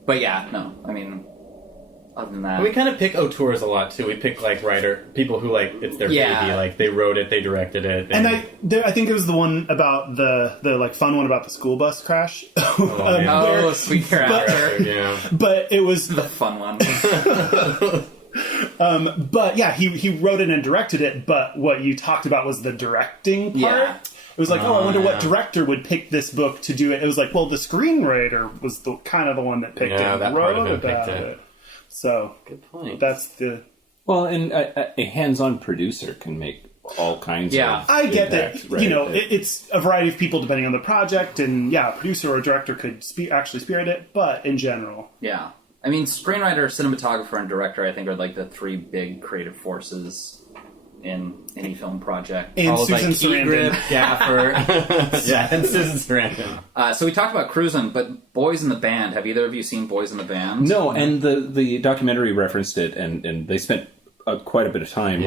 But yeah, no, I mean, other than that, we kind of pick auteurs a lot too. We pick, like, people who, like, it's their baby, like they wrote it, they directed it, and I think it was the one about the like fun one about the school bus crash. Sweet Character, yeah. But it was the fun one. But yeah, he wrote it and directed it, but what you talked about was the directing part. Yeah. It was like, I wonder what director would pick this book to do it. It was like, well, the screenwriter was the one that picked it and wrote about it. So, good point. That's the... Well, and a hands-on producer can make all kinds of I get impact, that. right? You know, it's a variety of people depending on the project, and a producer or a director could actually spearhead it, but in general... Yeah. I mean, screenwriter, cinematographer, and director, I think, are, like, the three big creative forces in any film project. And Susan Sarandon. Gaffer. And Susan Sarandon. So we talked about Cruisin', but Boys in the Band. Have either of you seen Boys in the Band? No, and the documentary referenced it, and they spent quite a bit of time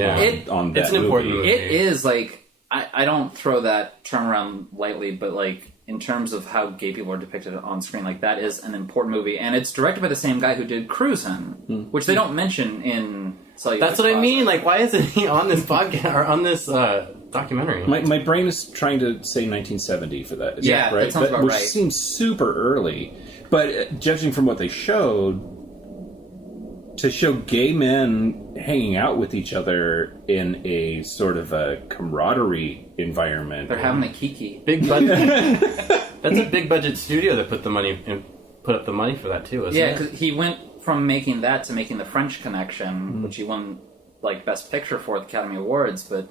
on that. It's an important movie. It is, like, I don't throw that term around lightly, but, like, in terms of how gay people are depicted on screen, like, that is an important movie. And it's directed by the same guy who did Cruisin', which they don't mention in Celluloid That's what Closet. I mean. Like, why isn't he on this podcast, or on this documentary? My brain is trying to say 1970 for that. Is Yeah, that right? that sounds about which right. seems super early. But judging from what they showed, to show gay men hanging out with each other in a sort of a camaraderie environment. They're having a kiki. Big budget. That's a big budget studio that put up the money for that too, isn't it? Yeah, because he went from making that to making The French Connection, which he won, like, Best Picture for at the Academy Awards, but...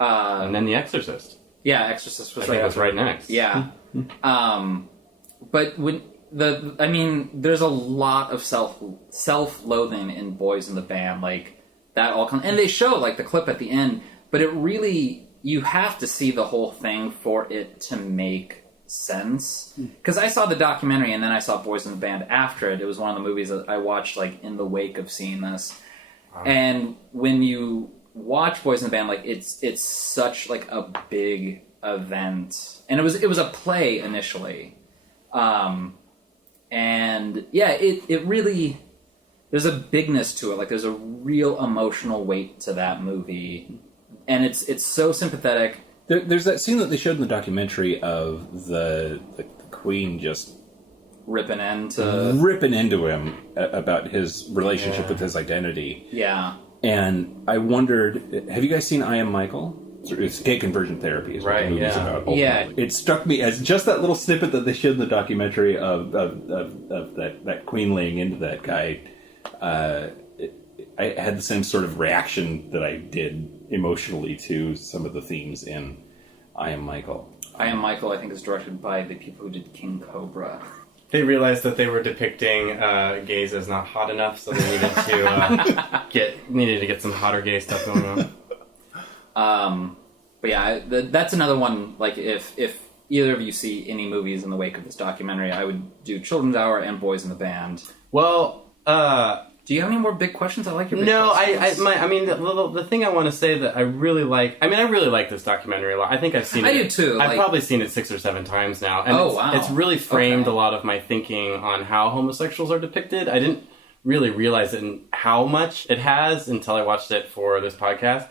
and then The Exorcist. Yeah, Exorcist was was right next. Yeah. But when... there's a lot of self-loathing in Boys in the Band, like, that all comes... And they show, like, the clip at the end, but it really... You have to see the whole thing for it to make sense. Because I saw the documentary, and then I saw Boys in the Band after it. It was one of the movies that I watched, like, in the wake of seeing this. And when you watch Boys in the Band, like it's such like a big event, and it was a play initially, and yeah, it really, there's a bigness to it. Like there's a real emotional weight to that movie, and it's so sympathetic. There's that scene that they showed in the documentary of the Queen just ripping into him about his relationship with his identity. Yeah. And I wondered, have you guys seen I Am Michael? It's gay conversion therapy is what the movie's about. Ultimately. It struck me as just that little snippet that they showed in the documentary of that Queen laying into that guy. I had the same sort of reaction that I did emotionally to some of the themes in I Am Michael. I Am Michael, I think, is directed by the people who did King Cobra. They realized that they were depicting gays as not hot enough, so they needed to get some hotter gay stuff going on. But yeah, that's another one. Like if either of you see any movies in the wake of this documentary, I would do Children's Hour and Boys in the Band. Well, do you have any more big questions? I like your big questions. No, the thing I want to say that I really like. I really like this documentary a lot. I think I've seen it. I do too. I've probably seen it 6 or 7 times now. And wow! It's really framed a lot of my thinking on how homosexuals are depicted. I didn't really realize it and how much it has until I watched it for this podcast.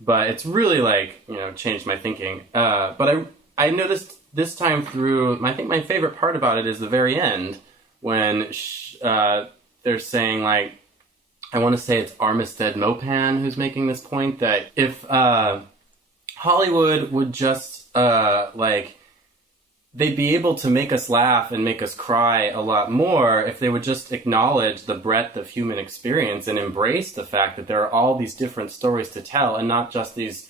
But it's really changed my thinking. But I noticed this time through. I think my favorite part about it is the very end when they're saying I want to say it's Armistead Mopan who's making this point that if Hollywood would just they'd be able to make us laugh and make us cry a lot more if they would just acknowledge the breadth of human experience and embrace the fact that there are all these different stories to tell and not just these,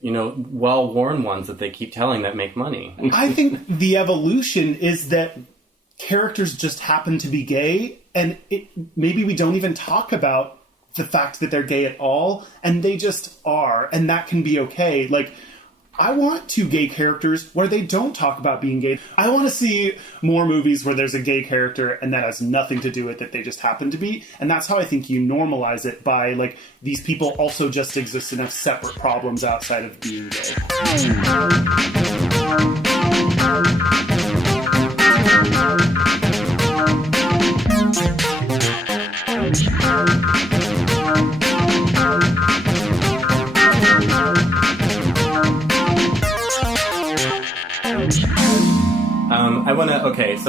well-worn ones that they keep telling that make money. I think the evolution is that characters just happen to be gay, and maybe we don't even talk about the fact that they're gay at all, and they just are, and that can be okay. I want 2 gay characters where they don't talk about being gay. I want to see more movies where there's a gay character and that has nothing to do with it, they just happen to be. And that's how I think you normalize it by, these people also just exist and have separate problems outside of being gay.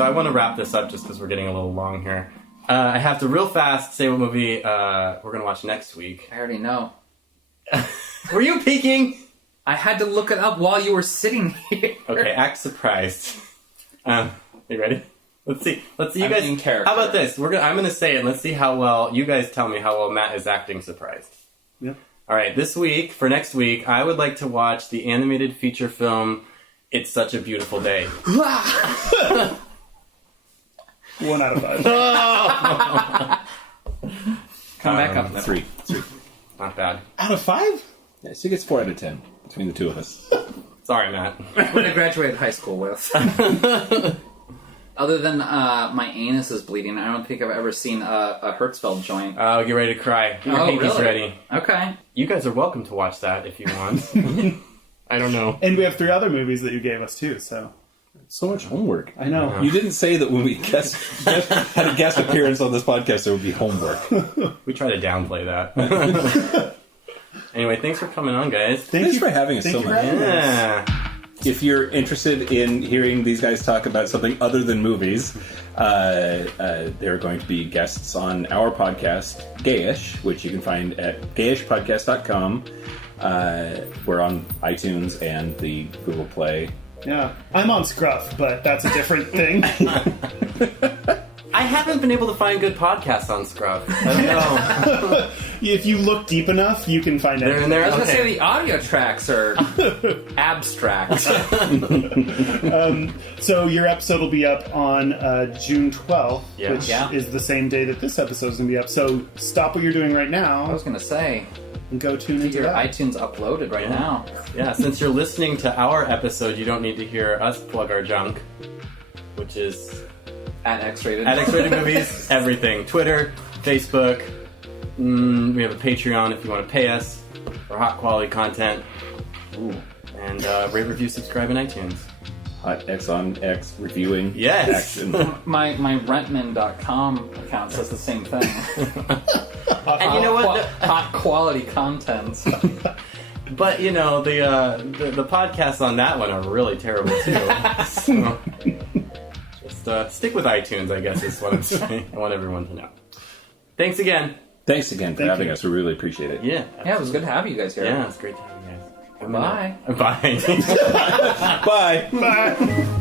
I want to wrap this up just because we're getting a little long here. I have to real fast say what movie we're going to watch next week. I already know. Were you peeking? I had to look it up while you were sitting here. Okay, act surprised. Are you ready? Let's see. You I'm guys. in character. How about this? I'm going to say it. And let's see how well you guys tell me how well Matt is acting surprised. Yeah. All right. For next week, I would like to watch the animated feature film It's Such a Beautiful Day. 1 out of 5. Come back up. 3. Not bad. Out of 5? Yeah, she gets 4 out of 10 between the 2 of us. Sorry, Matt. What I graduated high school with. Other than my anus is bleeding, I don't think I've ever seen a Hertzfeld joint. Oh, get ready to cry. Your pinky's ready. Okay. You guys are welcome to watch that if you want. I don't know. And we have 3 other movies that you gave us too, so... So much homework. I know. You didn't say that when we had a guest appearance on this podcast, there would be homework. We try to downplay that. Anyway, thanks for coming on, guys. Thanks for having us so much. Yeah. If you're interested in hearing these guys talk about something other than movies, there are going to be guests on our podcast, Gayish, which you can find at gayishpodcast.com. We're on iTunes and the Google Play. Yeah. I'm on Scruff, but that's a different thing. I haven't been able to find good podcasts on Scruff. I don't know. If you look deep enough, you can find it. I was going to say the audio tracks are abstract. So your episode will be up on June 12th, which Yeah. is the same day that this episode is going to be up. So stop what you're doing right now. I was going to say, and go tune into your that. iTunes uploaded right now. Yeah, since you're listening to our episode, you don't need to hear us plug our junk, which is at X-Rated. At X-Rated Movies, everything. Twitter, Facebook, We have a Patreon if you want to pay us for hot quality content. Ooh. And rate, review, subscribe in iTunes. Hot X on X reviewing. Yes. Action. My Rentman.com account says the same thing. And you know what? Hot quality content. But you know the podcasts on that one are really terrible too. So, just stick with iTunes, I guess is what I'm saying. I want everyone to know. Thanks again. Thanks again for having us. We really appreciate it. Yeah. Yeah, it was good to have you guys here. Yeah, it's great to have you guys. Bye. Bye. Bye. Bye.